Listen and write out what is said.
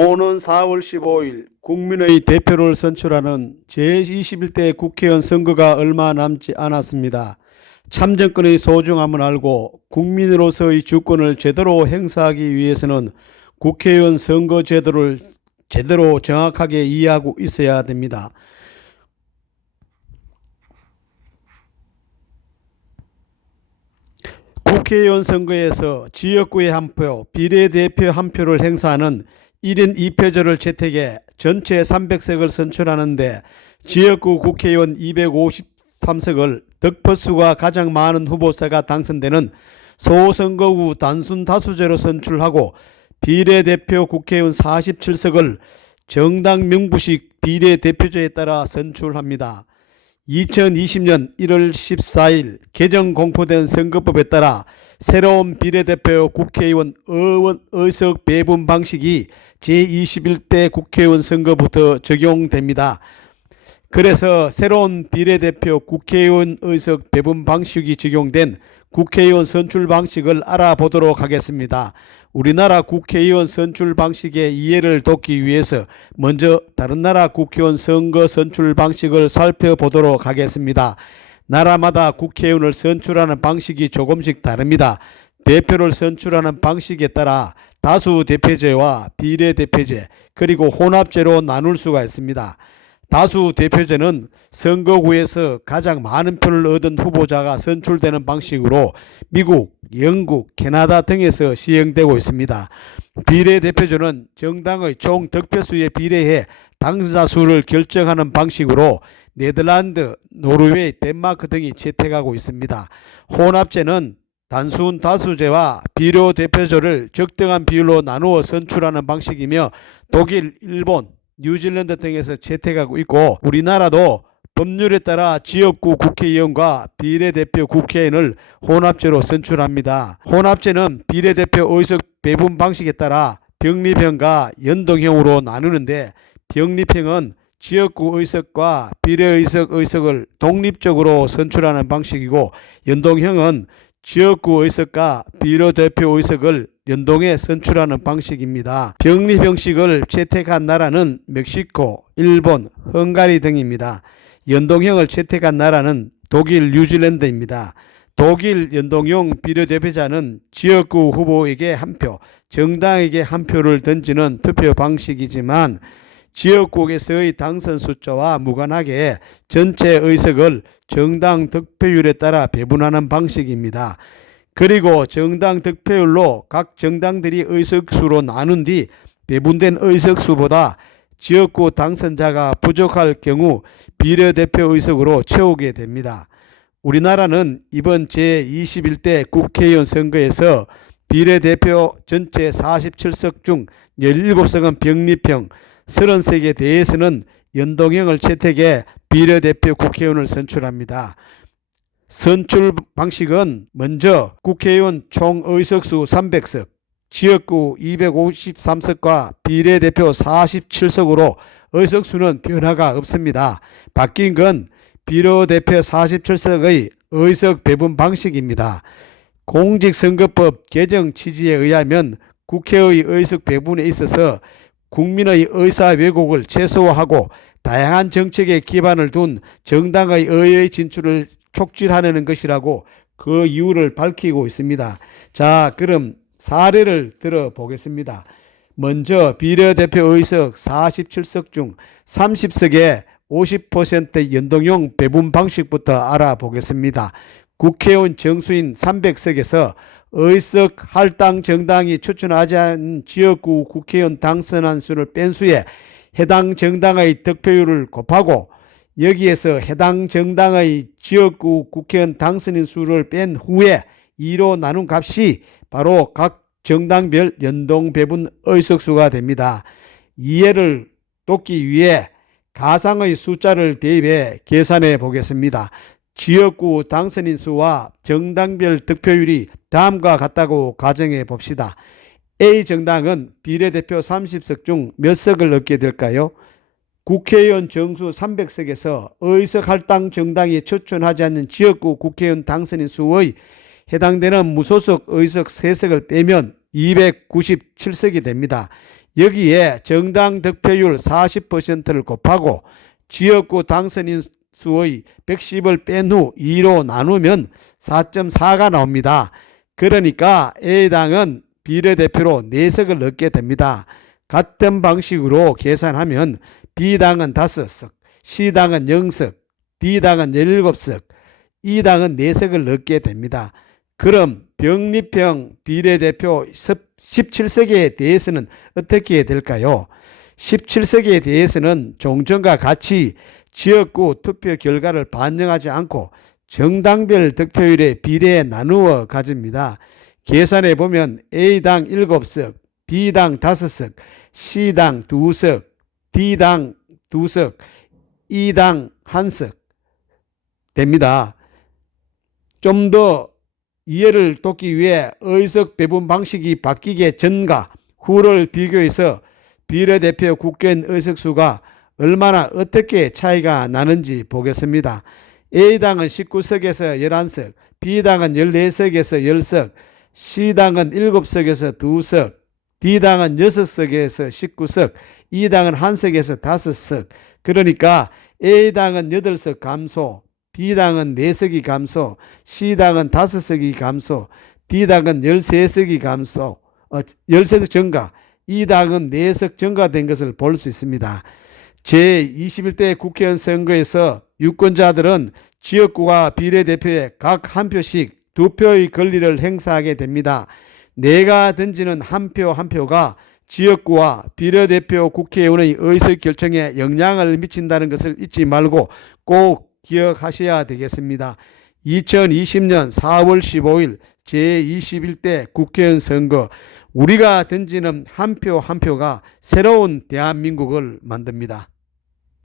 오는 4월 15일 국민의 대표를 선출하는 제21대 국회의원 선거가 얼마 남지 않았습니다. 참정권의 소중함을 알고 국민으로서의 주권을 제대로 행사하기 위해서는 국회의원 선거 제도를 제대로 정확하게 이해하고 있어야 됩니다. 국회의원 선거에서 지역구의 한 표, 비례대표 한 표를 행사하는 1인 2표제를 채택해 전체 300석을 선출하는데 지역구 국회의원 253석을 득표수가 가장 많은 후보자가 당선되는 소선거구 단순 다수제로 선출하고 비례대표 국회의원 47석을 정당 명부식 비례대표제에 따라 선출합니다. 2020년 1월 14일 개정 공포된 선거법에 따라 새로운 비례대표 국회의원 의석 배분 방식이 제21대 국회의원 선거부터 적용됩니다. 그래서 새로운 비례대표 국회의원 의석 배분 방식이 적용된 국회의원 선출 방식을 알아보도록 하겠습니다. 우리나라 국회의원 선출 방식의 이해를 돕기 위해서 먼저 다른 나라 국회의원 선거 선출 방식을 살펴보도록 하겠습니다. 나라마다 국회의원을 선출하는 방식이 조금씩 다릅니다. 대표를 선출하는 방식에 따라 다수 대표제와 비례대표제 그리고 혼합제로 나눌 수가 있습니다. 다수 대표제는 선거구에서 가장 많은 표를 얻은 후보자가 선출되는 방식으로 미국, 영국, 캐나다 등에서 시행되고 있습니다. 비례대표제는 정당의 총 득표수에 비례해 당선자 수를 결정하는 방식으로 네덜란드, 노르웨이, 덴마크 등이 채택하고 있습니다. 혼합제는 단순 다수제와 비례대표제를 적당한 비율로 나누어 선출하는 방식이며 독일, 일본, 뉴질랜드 등에서 채택하고 있고 우리나라도 법률에 따라 지역구 국회의원과 비례대표 국회의원을 혼합제로 선출합니다. 혼합제는 비례대표 의석 배분 방식에 따라 병립형과 연동형으로 나누는데 병립형은 지역구 의석과 비례의석 의석을 독립적으로 선출하는 방식이고 연동형은 지역구 의석과 비례대표 의석을 연동해 선출하는 방식입니다. 병립 형식을 채택한 나라는 멕시코, 일본, 헝가리 등입니다. 연동형을 채택한 나라는 독일, 뉴질랜드입니다. 독일 연동형 비례대표자는 지역구 후보에게 한 표, 정당에게 한 표를 던지는 투표 방식이지만 지역구에서의 당선 숫자와 무관하게 전체 의석을 정당 득표율에 따라 배분하는 방식입니다. 그리고 정당 득표율로 각 정당들이 의석수로 나눈 뒤 배분된 의석수보다 지역구 당선자가 부족할 경우 비례대표 의석으로 채우게 됩니다. 우리나라는 이번 제21대 국회의원 선거에서 비례대표 전체 47석 중 17석은 병립형, 33개 대에서는 연동형을 채택해 비례대표 국회의원을 선출합니다. 선출 방식은 먼저 국회의원 총 의석수 300석, 지역구 253석과 비례대표 47석으로 의석수는 변화가 없습니다. 바뀐 건 비례대표 47석의 의석 배분 방식입니다. 공직선거법 개정 취지에 의하면 국회의 의석 배분에 있어서 국민의 의사 왜곡을 최소화하고 다양한 정책에 기반을 둔 정당의 의회 진출을 촉진하려는 것이라고 그 이유를 밝히고 있습니다. 자, 그럼 사례를 들어보겠습니다. 먼저 비례대표 의석 47석 중 30석의 50% 연동형 배분 방식부터 알아보겠습니다. 국회의원 정수인 300석에서 의석 할당 정당이 추천하지 않은 지역구 국회의원 당선한 수를 뺀 수에 해당 정당의 득표율을 곱하고 여기에서 해당 정당의 지역구 국회의원 당선인 수를 뺀 후에 2로 나눈 값이 바로 각 정당별 연동 배분 의석수가 됩니다. 이해를 돕기 위해 가상의 숫자를 대입해 계산해 보겠습니다. 지역구 당선인 수와 정당별 득표율이 다음과 같다고 가정해 봅시다. A 정당은 비례대표 30석 중 몇 석을 얻게 될까요? 국회의원 정수 300석에서 의석 할당 정당이 추천하지 않는 지역구 국회의원 당선인 수의 해당되는 무소속 의석 3석을 빼면 297석이 됩니다. 여기에 정당 득표율 40%를 곱하고 지역구 당선인 수의 110을 뺀 후 2로 나누면 4.4가 나옵니다. 그러니까 A당은 비례대표로 4석을 얻게 됩니다. 같은 방식으로 계산하면 B당은 5석, C당은 0석, D당은 17석, E당은 4석을 얻게 됩니다. 그럼 병립형 비례대표 17석에 대해서는 어떻게 될까요? 17석에 대해서는 종전과 같이 지역구 투표 결과를 반영하지 않고 정당별 득표율의 비례에 나누어 가집니다. 계산해 보면 A당 7석, B당 5석, C당 2석, D당 2석, E당 1석 됩니다. 좀 더 이해를 돕기 위해 의석 배분 방식이 바뀌기 전과 후를 비교해서 비례대표 국회의원 의석수가 얼마나 어떻게 차이가 나는지 보겠습니다. A당은 19석에서 11석, B당은 14석에서 10석, C당은 7석에서 2석, D당은 6석에서 19석, E당은 1석에서 5석. 그러니까 A당은 8석 감소, B당은 4석이 감소, C당은 5석이 감소, D당은 13석이 감소, 13석 증가, E당은 4석 증가된 것을 볼 수 있습니다. 제21대 국회의원 선거에서 유권자들은 지역구와 비례대표에 각 한 표씩 2표의 권리를 행사하게 됩니다. 내가 던지는 한 표 한 표가 지역구와 비례대표 국회의원의 의석 결정에 영향을 미친다는 것을 잊지 말고 꼭 기억하셔야 되겠습니다. 2020년 4월 15일 제21대 국회의원 선거, 우리가 던지는 한 표 한 표가 새로운 대한민국을 만듭니다.